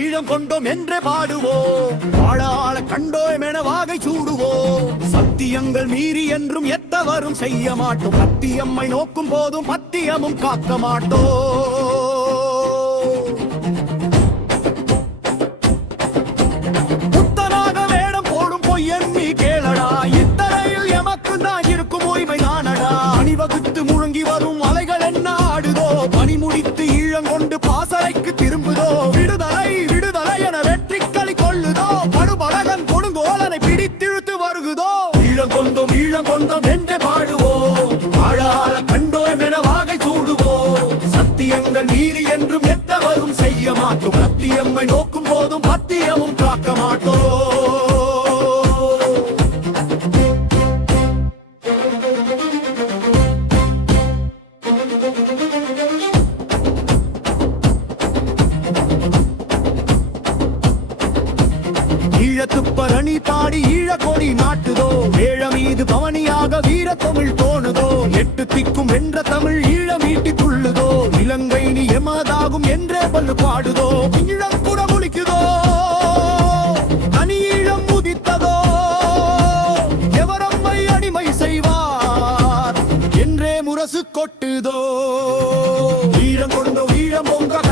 ஈழம் கொண்டோம் என்றே பாடுவோம், வாழாள கண்டோம் என வாகை சூடுவோம். சத்தியங்கள் மீறி என்றும் எத்தவரும் செய்ய மாட்டோம், சத்தியம்மை நோக்கும் போதும் பத்தியமும் காக்க மாட்டோம். புத்தனாக வேடம் போடும் பொய்யன் நீ கேளடா, இத்தனையில் எமக்கு தான் இருக்கும் உரிமை தானடா. அணிவகுத்து முழங்கி வரும் அலைகள் என்ன ஆடுதோ, பணி முடித்து ஈழங்கொண்டு பாசறைக்கு திரும்புதோ. விடுதலை விடுதலை என வெற்றி களி கொள்ளுதோ, படுபடகன் கொடுங்கோலனை பிடித்திழுத்து வருகுதோ. ஈழம் கொண்டோம் என்றே பாடுவோம், வாழாள கண்டோம் என வாகை சூடுவோம். சத்தியங்கள் மீறி என்றும் எத்தவரும் செய்ய மாட்டோம், சத்தியம்மை நோக்கும் போதும் பத்தியமும் காக்க மாட்டோம். ஈழத்துப்பரணி பாடி ஈழக்கொடி நாட்டுதோ, ஏழ மீது பவனியாக வீர தமிழ் தோணுதோ. எட்டு திக்கும் வென்ற தமிழ் ஈழ மீட்டி துள்ளுதோ, இலங்கை நீ எமதாகும் என்றே பல்லு பாடுதோ. ஈழம் கூட முழிக்குதோ, தனி ஈழம் முதித்ததோ, எவரம்மை அடிமை செய்வார் என்றே முரசு கொட்டுதோ. ஈழம் கொண்டோ ஈழம் பொங்க